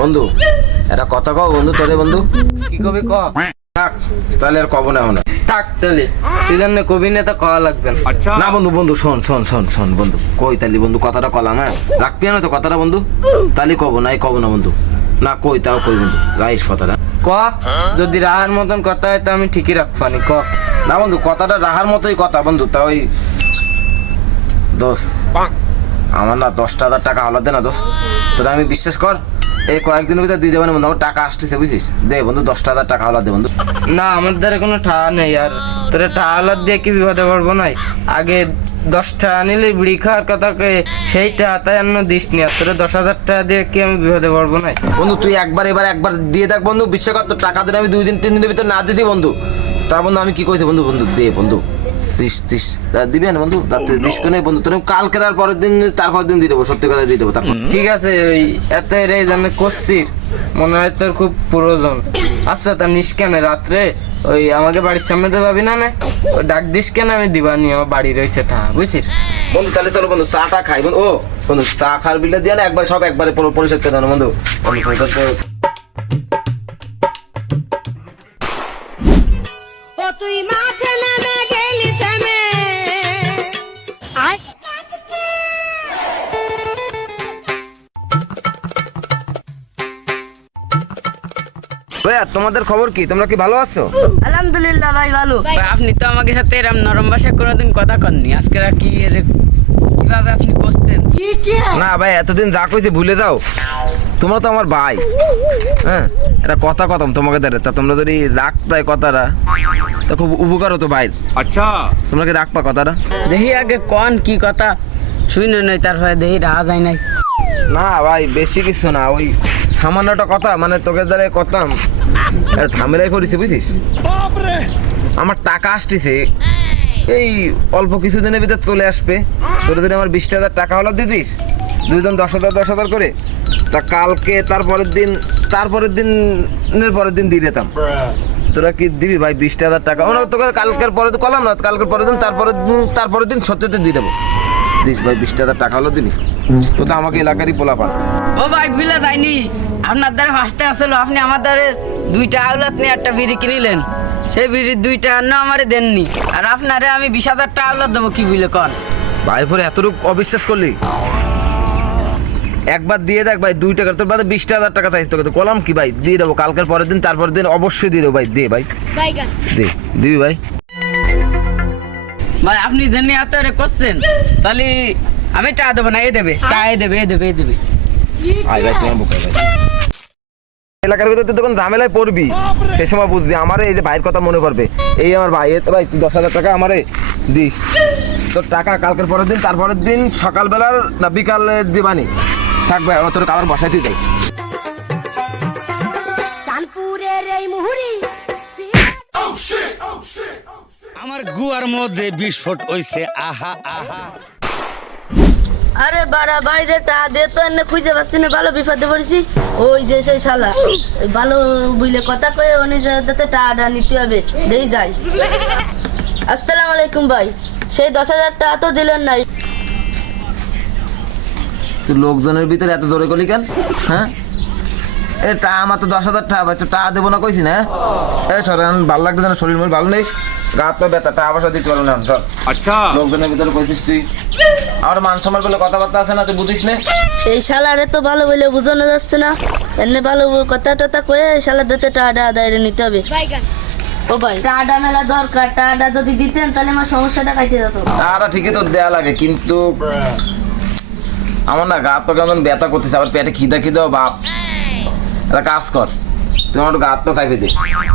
বন্ধু এটা কথা কও বন্ধু, তোরে বন্ধু কি কবি ক থাক, তাহলে আর কব না এখন। থাক তাহলে তুই জানে কবি নেতা কওয়া লাগবে না। না বন্ধু, বন্ধু শোন শোন শোন শোন বন্ধু, কই তালি বন্ধু কথাটা কলাম, হ্যাঁ রাখবি না তো কথাটা বন্ধু, তালি কব নাই কব না বন্ধু, না কই তাও কই বন্ধু, রাইস কথাটা। ক যদি রাহার মতন কথা হয় তো আমি ঠিকই রাখবানি ক। না বন্ধু কথাটা রাহার মতোই কথা বন্ধু, তা ওই দোষ আমার না 10,000 টাকা হলো দে না দোষ, তোরা আমি বিশ্বাস কর এই কয়েকদিনের ভিতরে দিয়ে দেবেন বন্ধু, আমার টাকা আসতেছে বুঝিস, দে বন্ধু 10,000 টাকা হলো দে বন্ধু। না আমার দ্বারা কোনো ঠাড়া নেই, আর তোরা টাওয়ালার দিয়ে কি বিপদে পড়বো নাই, আগে 10টা আনিলে বিড়ি খাওয়ার কথা কয়ে সেইটা তাই অন্য দিস নি, আর তোরা 10,000 টাকা দিয়ে কি আমি বিপদে পড়বো নাই। বন্ধু তুই একবার দিয়ে দেখ বন্ধু, বিশ্বাস কর তোর টাকা দিলে আমি 2-3 দিনের ভিতরে না দিছি বন্ধু, তা বন্ধু আমি কি কইছি বন্ধু, বন্ধু দে বন্ধু দিস দিবি না বন্ধু, রাতে দিস কোনে বন্ধু, তোর কালকে আর পরের দিন তারপরের দিন দিয়ে দেবো, সত্যি কথা দিয়ে দেবো তারপর। ঠিক আছে ওই এত রে জানে করছিস মনে হয় তোর খুব প্রয়োজন। আচ্ছা তা নিস কেন রাত্রে ওই আমাকে বাড়ির সামনে তো যাবি না না, ওই ডাক দিস কেন, আমি দিবানি আমার বাড়ি রয়েছে টা বুঝছিস। বন্ধু তাহলে চলো বন্ধু চাটা খাই বন্ধু, ও বন্ধু চা খাওয়ার বিলটা দিয়ে না একবার সব একবারে পরিশোধ করে দাও না বন্ধু, ও তুই মাঠে নেমে গেলি থেমে আয় ভাইয়া তোমাদের খবর কি, তোমরা কি ভালো আছো? আলহামদুলিল্লাহ ভাই ভালো। ভাই, আপনি তো আমাকে সাথে এরম নরম ভাষায় কোনোদিন কথা কননি, আজকে কি কিভাবে আপনি করছেন? না ভাই এতদিন যা কইছি ভুলে যাও, তোমরা তো আমার ভাই, হ্যাঁ এটা কথা কথাম তোমাকে দেয়, তা তোমরা যদি রাখতাই কথাটা তা খুব উপকার হতো ভাই। আচ্ছা তোমরা কি রাখবা কথাটা? দেখি আগে কন কি কথা শুনে নয়, তারপরে দেখি রাহা যায় নাই। না ভাই বেশি কিছু না, ওই সামান্যটা কথা, মানে তোকে দ্বারা কথাম ঝামেলাই করেছি বুঝিস, আমার টাকা আসতেছে এই অল্প কিছুদিনের ভিতর চলে আসবে, তোর যদি আমার 20,000 টাকা হলো দিদিস, দুইজন 10,000 করে, তা কালকে তারপরের দিন দিয়ে দিতাম, তোরা কি দিবি ভাই 20,000 টাকা? তোকে কালকের পরে তো কলাম না, কালকের পরের দিন তারপরের দিন সত্যি দিয়ে দেবো, দিস ভাই 20,000 টাকা হলো দিবি, তো তো আমাকে এলাকারই পোলা পান। ও ভাই বুঝলে যায়নি, আপনার দ্বারা ফার্স্টে আসলো, আপনি আমার দ্বারা 2টা আউলাত নিয়ে একটা বিড়ি কিনিলেন, সেই বিড়ির 2টা অন্য আমারে দেননি, আর আপনারে আমি 20,000 টাকা আউলাত দেবো কি বুঝলে কন? ভাই পরে এতটুকু অবিশ্বাস করলি, একবার দিয়ে দেখ ভাই 2 টাকা, তোর বাদে 20,000 টাকা চাইছি তোকে, তো কলাম কি ভাই দিয়ে দেবো, কালকের পরের দিন তারপরের দিন অবশ্যই দিয়ে দেবো ভাই, দে ভাই দে, দিবি ভাই? ভাই আপনি জেনে এত রে করছেন, তাহলে আমি টাকা দেবো না, এ দেবে টাকা, এ দেবে আয় ভাই তোমার বুকে ভাই, এলাকার ভিতরে তুই তখন ঝামেলায় পড়বি, সেই সময় বুঝবি আমার এই যে ভাইয়ের কথা মনে করবে, এই আমার ভাই, তো ভাই তুই 10,000 টাকা আমারে দিস, তোর টাকা কালকের পরের দিন তারপরের দিন সকালবেলার না বিকালে দিবানি, থাকবে তোর কাবার বসাই তুই দেয়। চাঁদপুরের এই মুহুরি আমার গুয়ার মধ্যে বিস্ফোট হইছে, আহা আহা। আরে বাড়া বাইরে টা দে তো এনে খুঁজে পাচ্ছি না, ভালো বিপদে পড়েছি, ওই যে সেই শালা ভালো বুঝলে কথা কয়ে উনি যাতে টাকা নিতে হবে, দেই যাই। আসসালামু আলাইকুম ভাই, সেই 10,000 টাকা তো দিলেন নাই। তুই লোকজনের ভিতরে এত দৌড়ে গলি কেন, হ্যাঁ এটা আমার তো 10,000 টাকা ভাই, তো টাকা দেবো না কইছি না, এই সরেন ভালো লাগতেছে না, শরীর মন ভালো নেই, গা তো ব্যথা, টাকা পয়সা দিতে পারবো না সর। আচ্ছা লোকজনের ভিতরে কইছিস তুই, আমার মান সম্মান বলে কথাবার্তা আছে না, তুই বুঝিস না? এই শালারে তো ভালো বলে বোঝানো যাচ্ছে না, এমনি ভালো কথা টথা কয়ে এই শালা দিতে টাকা আদায় নিতে হবে। ও ভাই টাকা মেলা দরকার, টাকা যদি দিতেন তাহলে আমার সমস্যাটা কাটে যেত। টাকাটা ঠিকই তো দেয়া লাগে, কিন্তু আমার না গা তো কেমন ব্যথা করতেছে, আবার পেটে খিদাও বাপ, একটা কাজ কর তুই আমার গা তো চাইবে দে,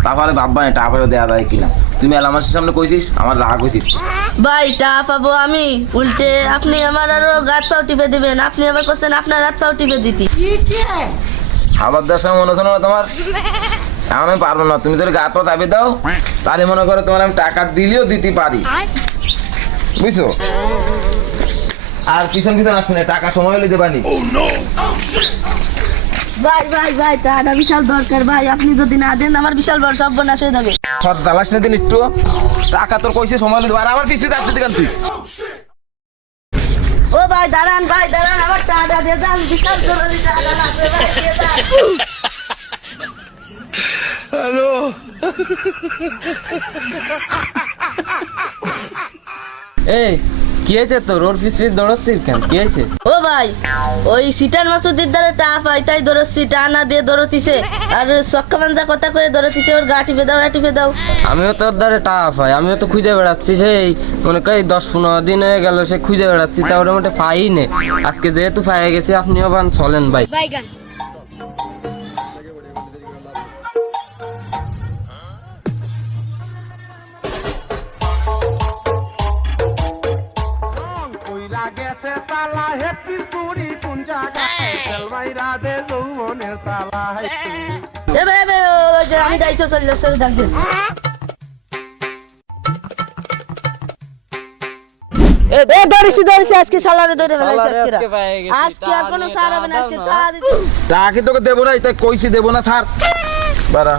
তারপরে ভাববা না টাকা দেওয়া যায় কিনা, তুমি এলামাসের সামনে কইছিস আমার রাগ হয়েছিস। ভাই টাকা পাবো আমি, উল্টে আপনি আমার আরো গাছ পাও টিপে দিবেন, আপনি আবার করছেন আপনার হাত পাও টিপে দিতি। খাবার দেওয়ার সময় মনে হতো না তোমার, এখন আমি পারবো না, তুমি যদি গা তো চাইবে দাও তাহলে মনে করো তোমার আমি টাকা দিলেও দিতে পারি, বুঝছো? আর পিছন আসছে টাকা সময় হলে দেবানি। ভাই ভাই ভাই টাকাটা বিশাল দরকার ভাই, আপনি যদি না দেন আমার বিশাল বড় সর্বনাশ হয়ে যাবে। সব জ্বালাস না দিন একটু, টাকা তোর কইছে সময় হলে দেবো, আর আমার পিছনে আসতে দিকান তুই। ও ভাই দাঁড়ান আমার টাকাটা দিয়ে যান, বিশাল জরুরি টাকা লাগবে ভাই, দিয়ে যান। এই কি হয়েছে তোর? ওর পিছ দৌড়াচ্ছিস কেন? কি হয়েছে? ও ভাই, ওই সিটার মাসুদির দ্বারা টা পাই তাই দৌড়চ্ছি, টা না দিয়ে দৌড়তিছে। আর সক্কা মাঞ্জা কথা কয়ে দৌড়তিছে, ওর গা টিপে দাও, টিপে দাও। আমিও তোর দ্বারে টাকা পাই, আমিও তো খুঁজে বেড়াচ্ছি, সেই মনে করি 10-15 দিন হয়ে গেল সে খুঁজে বেড়াচ্ছি, তা ওর মোটে পাই নে। আজকে যেহেতু পাই গেছি, আপনিও পান, চলেন ভাই। বাইগান এ ভাই, ওই যে আমি যাইছো, চলে যাচ্ছে, ডাক দিন। ধরেছি আজকে শালারে ধরে ফেলাইছি আজকে। আজকে পেয়ে গেছি, আজকে আর তা কোনো নিয়ে সার কথা হবে না, আজকে দাও টা না। দিতে। টাকা তোকে দেবো না, তাই কইছি দেবো না স্যার। বারা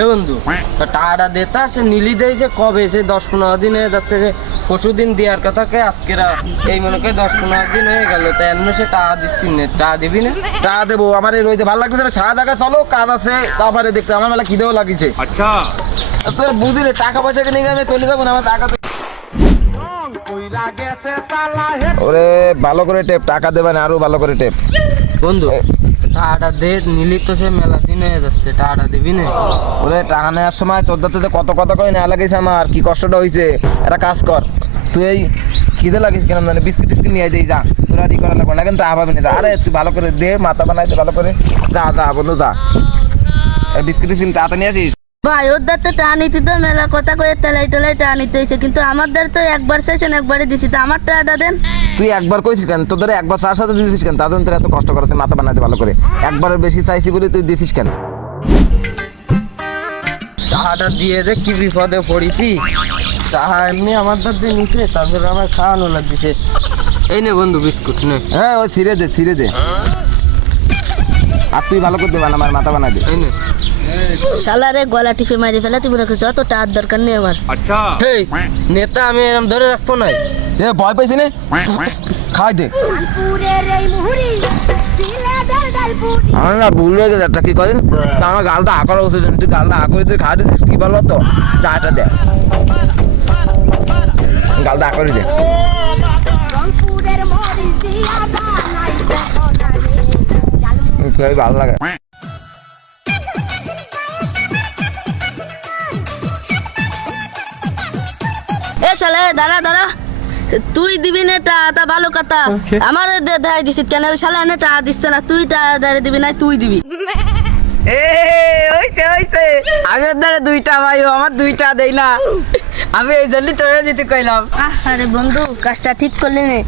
এ বন্ধু, তো টাকাটা দেতা সে নিলি দিয়েছে কবে? সে 10-15 দিন হয়ে যাচ্ছে, যে পরশু দিন দেওয়ার কথাকে আজকেরা এই মনে করে 10-15 দিন হয়ে গেল, তাই এমন সে টাকা দিচ্ছি না। টাকা দিবি না? টাকা দেবো, আমার এই রয়েছে ভালো লাগতেছে না, ছাড়া দেখা চলো, কাজ আছে তারপরে দেখতে, আমার মেলা খিদেও লাগিছে। अच्छा তোর বুঝলি টাকা পয়সা নিয়ে আমি চলে যাবো না, আমার টাকা ওরে ভালো করে টেপ, টাকা দেবে না, আরো ভালো করে টেপ। বন্ধু, টাকাটা দে, নিলি তো সে মেলা দিন হয়ে যাচ্ছে, টাকাটা দিবি না? ওরে টাকা নেওয়ার সময় তোর দাঁতে কত কথা কই না লাগিয়েছে, আমার কি কষ্টটা হয়েছে। একটা কাজ কর, তুই এই খিদে লাগিস কেন জানি, বিস্কিট টিস্কিট নিয়ে যাই, যা তোর আর ই করা লাগবে না, কিন্তু টাকা পাবি না। যা, আরে তুই ভালো করে দে, মাথা বানাইতে ভালো করে, যা যা বন্ধু যা, এই বিস্কিট টিস্কিট তাড়াতাড়ি নিয়ে আসিস। ভাই, ওর দ্বার তো টা নিতে তো মেলা কথা কয়ে তেলাই টেলাই টা নিতে হয়েছে, কিন্তু আমার দ্বার তো একবার চাইছেন, একবারে দিছি, তো আমার টাকাটা দেন। তুই একবার কইছিস কেন? তোর দ্বারা একবার চার সাথে দিয়েছিস কেন? তার জন্য তোর এত কষ্ট করেছে মাথা বানাইতে ভালো করে, একবারের বেশি চাইছি বলে তুই দিছিস কেন? টাকাটা দিয়ে যে কি বিপদে পড়েছি, টাকা এমনি আমার দ্বার দিয়ে নিচ্ছে, তারপরে আমার খাওয়ানো লাগছে। এই নে বন্ধু বিস্কুট নে। হ্যাঁ, ওই ছিঁড়ে দে, ছিঁড়ে দে, আর তুই ভালো করে দেবে আমার মাথা বানাই দে। এই নে। শালারে গলা টিপে মারি ফেলা, তুমি রাখো, যত টাকার দরকার নেই আমার। अच्छा হেই, নেতা আমি এরম ধরে রাখবো না। এ ভয় পাইছি নে, খাই দে। কানপুরের এই মুহুরি সিলেটের ডালপুরি আমার না ভুল হয়ে গেছে একটা, কি কদিন আমার গালটা আ করা উচিত, তুই গালটা আ করে তুই খাই দিচ্ছিস, কি ভালো তো, যা এটা দে, গালটা আ করে দে। রংপুরের মরিচ দিয়া বানাইছে সোনারে ডালমুড়ি খুবই ভালো লাগে। এ শালা, দাঁড়া দাঁড়া, তুই দিবি না টা, তা ভালো কথা। আমার দেখাই দিছিস কেন? ওই শালা না টা দিচ্ছে না, তুই টা দাঁড়িয়ে দিবি না, তুই দিবি। এ হইছে হইছে, আমি ওর দ্বারা 2টা ভাই, ও আমার 2টা দেই না, আমি এই জন্যই তোরে দিতে কইলাম। আরে বন্ধু, কাজটা ঠিক করলি নে,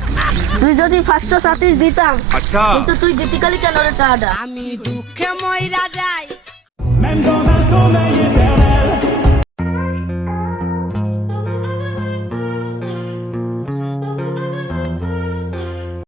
তুই যদি 500 সাতিস দিতাম, अच्छा কিন্তু তুই দিতি কালি কেন রে টাকাটা? আমি দুঃখে মইরা যাই Même dans un sommeil éternel.